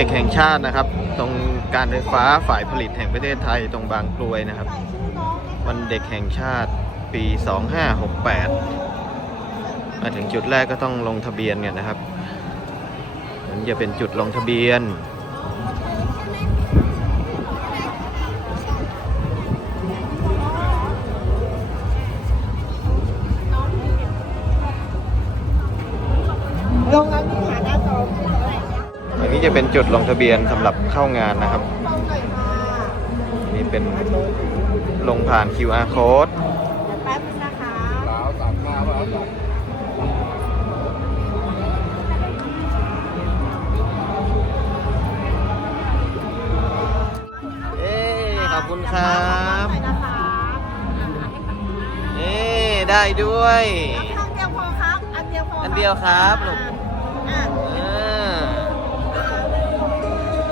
เด็กแห่งชาตินะครับ ตรงการไฟฟ้าฝ่ายผลิตแห่งประเทศไทยตรงบางกรวยนะครับ วันเด็กแห่งชาติปี 2568 มาถึงจุดแรกก็ต้องลงทะเบียนกันนะครับมันจะเป็นจุดลงทะเบียน จะเป็นจุดลงทะเบียนสำหรับเข้างานนะครับลงหน่อยค่ะนี่เป็นลงผ่าน QR code เดี๋ยวแป๊บนึงนะคะแล้วสั่งข้าวแล้วสั่งเอ้ขอบคุณครับหน่อยนะคะเอ้ได้ด้วยข้างเดียวพอครับ อันเดียวพออัอันเดียวครับลูก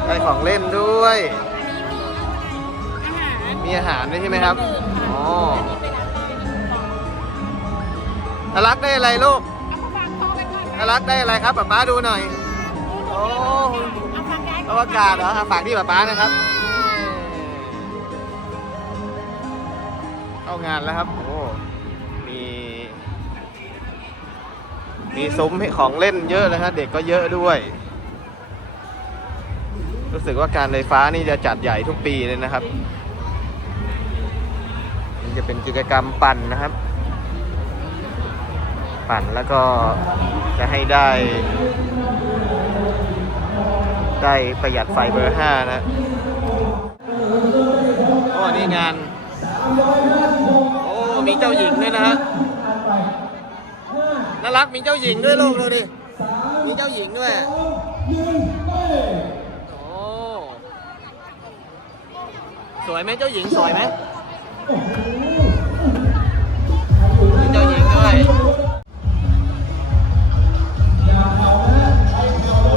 ได้ของเล่นด้วย มีอาหารด้วยใช่ไหมครับ อ๋อนารักได้อะไรลูกนารักได้อะไรครับป๊าป๊าดูหน่อย โอ้อวกาศเหรออะฝากที่ป๊าป๊านะครับ เข้างานแล้วครับ โอ้ มี มีซุ้มให้ของเล่นเยอะเลยครับเด็กก็เยอะด้วย รู้สึกว่าการไฟฟ้านี่จะจัดใหญ่ทุกปีเลยนะครับนี่จะเป็นกิจกรรมปั่นนะครับ ปั่นแล้วก็จะให้ได้ ได้ประหยัดไฟเบอร์ห้านะโอ้นี่งาน โอ้ มีเจ้าหญิงด้วยนะฮะน่ารักมีเจ้าหญิงด้วยลูกดูดิมีเจ้าหญิงด้วย โอ้ สวยไหมเจ้าหญิงสวยไหมเจ้าหญิงด้วย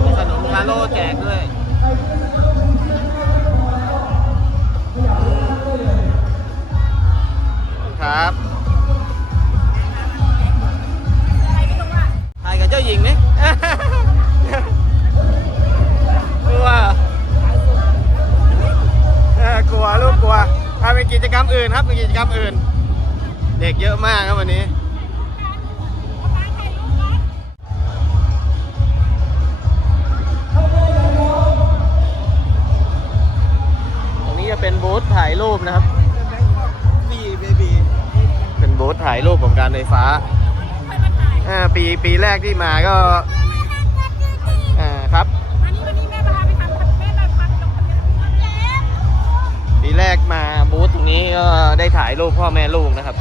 มีขนมคาโร่แจกด้วยครับถ่ายกับเจ้าหญิงไหม จกรรมอื่นครับไปกิจกรรมอื่น เด็กเยอะมากครับวันนี้ตรงนี้จะเป็นบูธถ่ายรูปนะครับนี่เบบีเป็นบูธถ่ายรูปของการไฟฟ้า อ่า ปีปีแรกที่มาก็ายรูปพ่อแม่ลูกนะครับ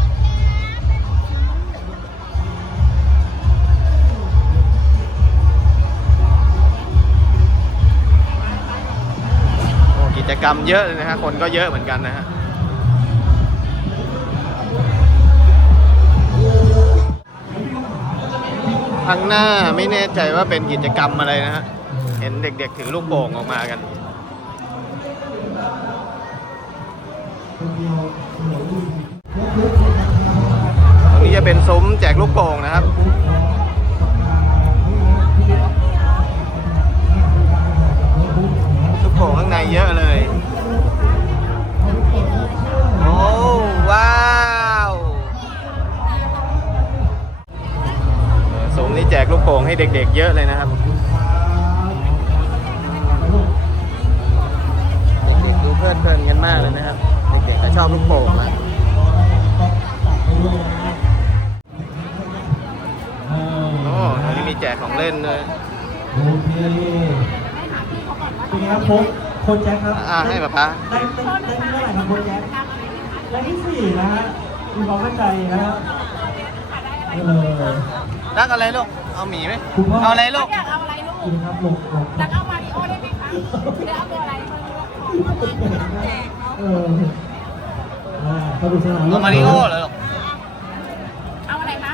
โอ้กิจกรรมเยอะเลยนะฮะคนก็เยอะเหมือนกันนะฮะข้างหน้าไม่แน่ใจว่าเป็นกิจกรรมอะไรนะฮะ เห็นเด็กๆถือลูกโป่งออกมากัน ตรงนี้จะเป็นซุ้มแจกลูกโป่งนะครับลูกโป่งข้างในเยอะเลย โอ้ว้าวซุ้มนี้แจกลูกโป่งให้เด็กๆเยอะเลยนะครับเด็กๆดูเพลิดเพลินกันมากเลยนะครับ เด็กๆก็ชอบลูกโป่งนะ มีแจกของเล่นด้วยโอเคเป็นไงครับโค้ชโค้ชแจ็คครับอ่าให้ป๊าป๊าได้ได้ได้ที่เท่าไหร่ครับโค้ชแจ็คได้ที่สี่นะฮะมีความมั่นใจนะฮะเออรักอะไรลูก เอาหมีไหมคุณพ่อเอาอะไรลูกอยากเอาอะไรลูกคุณครับลงลงอยากเอามาริโอได้ไหมคะหรือเอาตัวอะไรเอออ่าสนุกสนานเอามาริโอเหรอลูก เอาอะไรคะ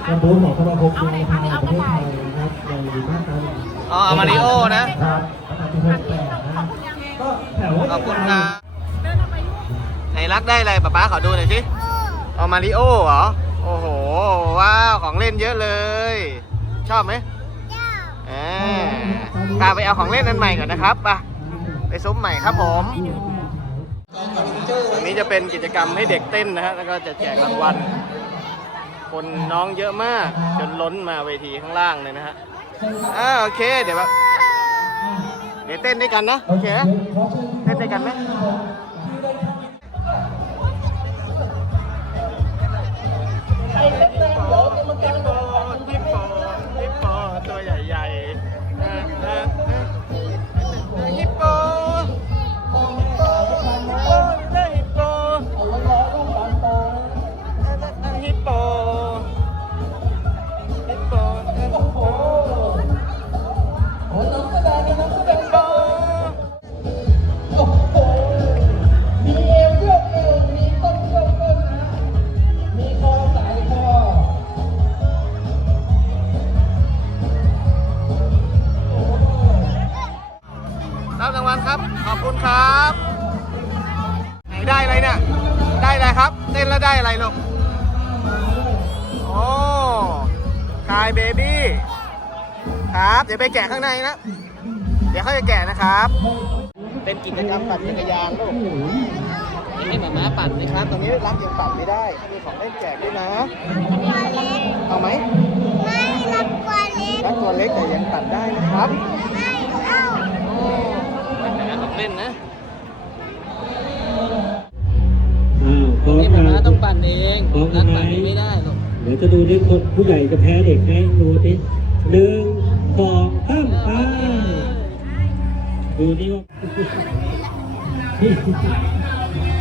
เอานี้เหรอกคะระโปรงของสมาคมกีฬาไทยประเทศไทยนะครับในดีมากครับอ๋อเอามาริโอนะครับประจำปีหกแปดนะฮะก็แถวว่าขอบคุณครับเดินออกไปลูกไหนรักได้อะไรป๊าป๊าขอดูหน่อยสิเอามาริโอเหรอ โอ้โห ว้าว ของเล่นเยอะเลย ชอบไหมอ่าพาไปเอาของเล่นอันใหม่ก่อนนะครับไปไปซุ้มใหม่ครับผมอันนี้จะเป็นกิจกรรมให้เด็กเต้นนะฮะ แล้วก็จะแจกรางวัล คนน้องเยอะมาก จนล้นมาเวทีข้างล่างเลยนะฮะอ่าโอเค เดี๋ยวแบบเดี๋ยวเต้นด้วยกันนะ โอเคไหมเต้นด้วยกันไหมฮิปโปฮิ ได้อะไรครับ เต้นแล้วได้อะไรลูกโอ้กายเบบี้ ครับ เดี๋ยวไปแกะข้างในนะ เดี๋ยวเขาจะแกะนะครับ เป็นกิจกรรมปั่นจักรยานลูกให้หมาม้าปั่นนะครับตรงนี้รักยังปั่นไม่ได้มีของเล่นแจกด้วยนะ เอาไหม ไม่รับกว่าเล็กรักตัวเล็กแต่ยังปั่นได้นะครับ ไม่เอาโอ้ไปหาของเล่นนะ พร้อมรักไหมปั่นไม่ได้หรอกเดี๋ยวจะดูที่คนผู้ใหญ่จะแพ้เด็กไหมดูดิหนึ่งสองสามไปดูนี่ว่าพี่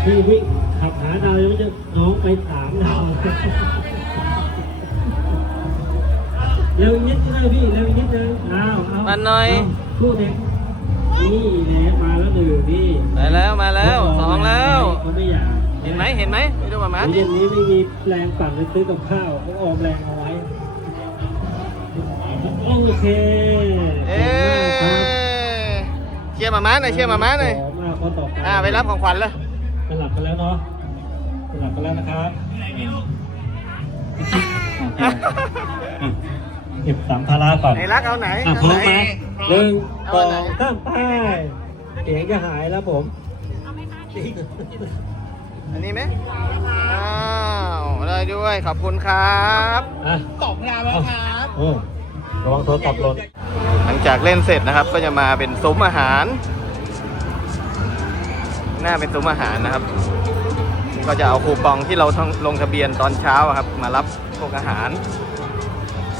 พี่วิ่งขับหาดาวยังจะน้องไปสามดาวเร็วอีกนิดก็ได้พี่เร็วอีกนิดนึงอ้าวเอาปั่นหน่อยเาสู้เด็กนี่แหละมาแล้วหนึ่งพี่มาแล้วมาแล้วสองแล้วเขาไม่อยาก เห็นไหมเห็นไหมไปดูหมาม้าเย็นนี้ไม่มีแรงปั่นไปซื้อกับข้าวเขาออมแรงเอาไว้ โอเคเอ๊เชียร์หมาม้าหน่อยเชียร์หมาม้าหน่อยขอมากข้อต่อไปอ่าไปรับของขวัญเลยสลับกันแล้วเนาะสลับกันแล้วนะครับอะเก็บสัมภาระก่อนไหนรักเอาไหนอะพร้อมไหมหนึ่งเอาสอไหนงสามไปเสียงจะหายแล้วผมอั นนี้ไหมอ้าวได้ด้วยขอบคุณครับอะตอบงานแล้วครับโอ้ระวังโทรศัพท์หล่นหลังจากเล่นเสร็จนะครับ ก็จะมาเป็นซุ้มอาหาร หน้าเป็นซุ้มอาหารนะครับ ก็จะเอาคูปองที่เราลงทะเบียนตอนเช้าอะครับ มารับพวกอาหาร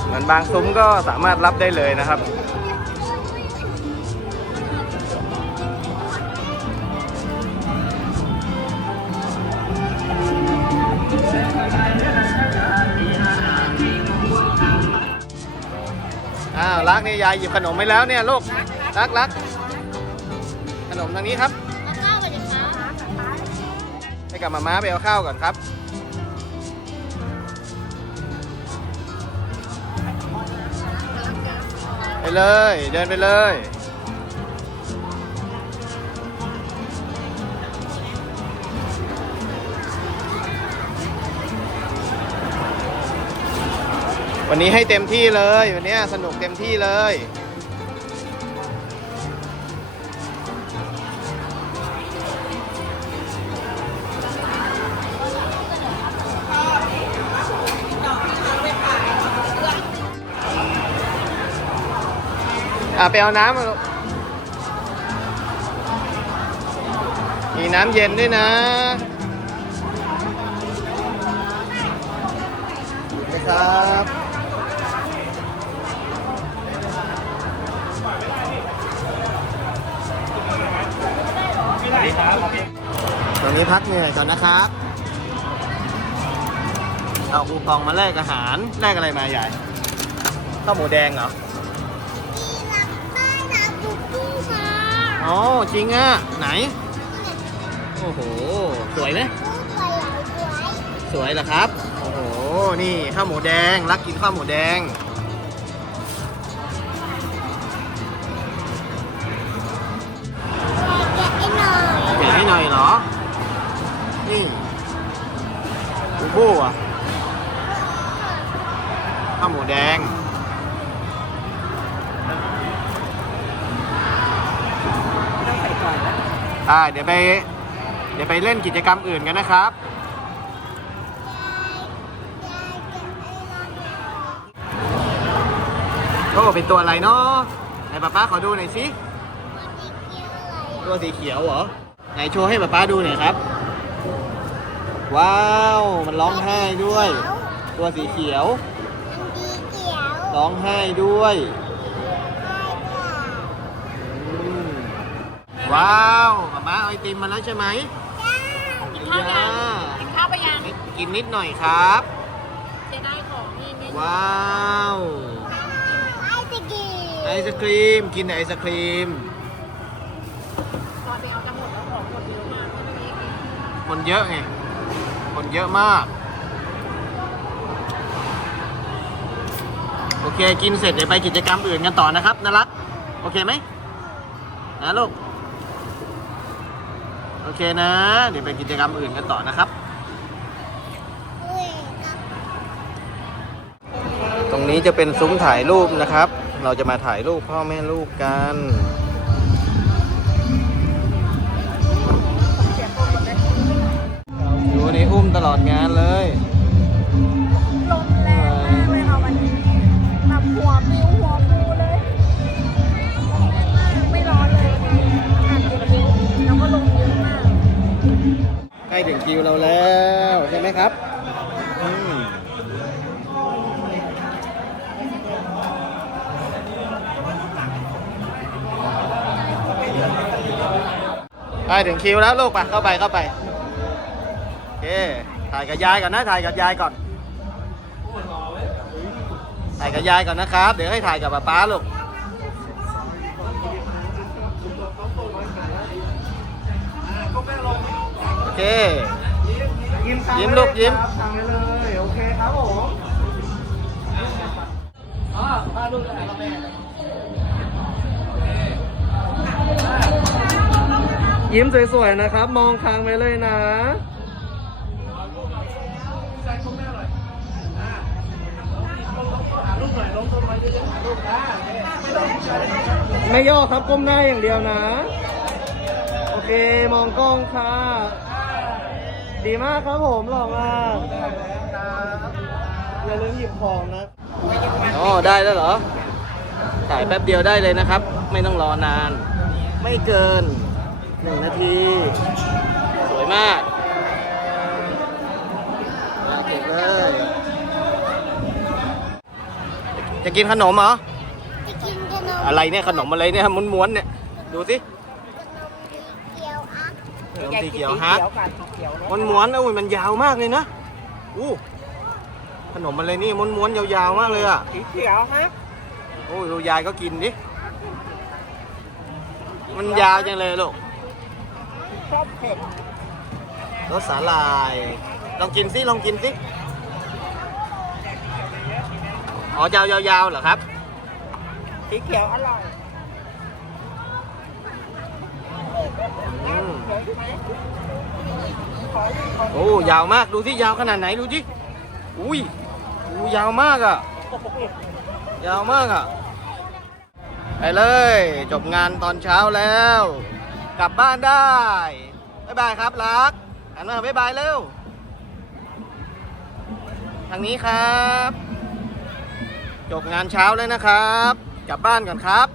เหมือนบางซุ้มก็สามารถรับได้เลยนะครับ อ้าวรักนี่ยายหยิบขนมไปแล้วเนี่ยลูกรักรักขนมทางนี้ครับข้าวไปยังคะให้กับมาม้าไปเอาข้าวก่อนครับไปเลยเดินไปเลย วันนี้ให้เต็มที่เลย วันนี้สนุกเต็มที่เลย อะไปเอาน้ำมาลูกมีน้ำเย็นด้วยนะนะครับ ตอนนี้พักเหนื่อยก่อนนะครับ เอาคูปองมาแลกอาหาร แลกอะไรมาใหญ่ ข้าวหมูแดงเหรอได้นะบุกกี้มาอ๋อจริงอะ ไหน โอ้โห สวยไหมสวยสวยสวยเหรอครับ โอ้โห นี่ข้าวหมูแดง รักกินข้าวหมูแดง ถือให้หน่อยเหรอ นี่บูบูอะข้าวหมูแดง ต้องใส่ก่อนนะอ่า เดี๋ยวไป เดี๋ยวไปเล่นกิจกรรมอื่นกันนะครับ โอ้เป็นตัวอะไรเนาะไหนป้าป้าขอดูหน่อยสิ ตัวสีเขียวเหรอ ไหนโชว์ให้ป้าป้าดูหน่อยครับ ว้าว มันร้องไห้ด้วย ตัวสีเขียวมันดีเขียวร้องไห้ด้วยอืมว้าวป้าป้าเอาไอติมมาแล้วใช่ไหมกินข้าวยังกินข้าวไปยังกินนิดหน่อยครับจะได้ของนี่นี่ว้าว ไอศกรีม ไอศครีม กินแต่ไอศครีม ตอนไปเอาจะหมดแล้วของหมดเยอะมากไม่ได้กิน คนเยอะไง คนเยอะมาก โอเค กินเสร็จเดี๋ยวไปกิจกรรมอื่นกันต่อนะครับนารัก โอเคไหมนะลูก โอเคนะ เดี๋ยวไปกิจกรรมอื่นกันต่อนะครับอุ้ยกับตรงนี้จะเป็นซุ้มถ่ายรูปนะครับ เราจะมาถ่ายรูปพ่อแม่ลูกกัน อยู่ในอุ้มตลอดงานเลยลมแรงมากเลยค่ะวันนี้แบบหัวปิวหัวฟูเลยไม่ร้อนเลยอากาศเย็นๆแล้วก็ลมเยอะมาก ใกล้ถึงคิวเราแล้วใช่ไหมครับอืมใกล้ถึงคิวแล้วลูกไปเข้าไปเข้าไปโอ เค ถ่ายกับยายก่อนนะ ถ่ายกับยายก่อน ถ่ายกับยายก่อนนะครับ เดี๋ยวให้ถ่ายกับป๊าลูก โอเค ยิ้มตายิ้มลูกยิ้ม ครับทำไปเลย โอเคครับผมอ๋อพาลูกไปหาแม่ยิ้มสวยๆนะครับ มองคางไปเลยนะ ไม่ย่อครับก้มหน้าอย่างเดียวนะ โอเคมองกล้องค่ะ ดีมากครับผมหล่อมากอย่าลืมหยิบของนะอ๋อได้แล้วเหรอถ่ายแป๊บเดียวได้เลยนะครับ ไม่ต้องรอนาน ไม่เกินหนึ่งนาที สวยมาก เก็บเลยจะกินขนมเหรอ จะกินขนมอะไรเนี่ยขนมอะไรเนี่ยม้วนๆเนี่ย ดูสิขนมเขียวอะขนมสีเขียวฮักม้วนๆนะอุ้ยมันยาวมากเลยนะอู้ขนมอะไรนี่ม้วนๆยาวๆมากเลยอะสีเขียวฮะโอ้ยดูยายก็กินดิมันยาวจังเลยลูกชอบเผ็ดรสสาลาย ลองกินสิลองกินสิ อ๋อยาวยาวๆเหรอครับสีเขียวอร่อยอืมโอ้ยาวมากดูที่ยาวขนาดไหนดูสิอุ้ยอู้ยาวมากอะ ยาวมากอะไปเลย จบงานตอนเช้าแล้ว กลับบ้านได้บ๊ายบายครับรักหันมาบ๊ายบายเร็วทางนี้ครับ จบงานเช้าแล้วนะครับ กลับบ้านก่อนครับ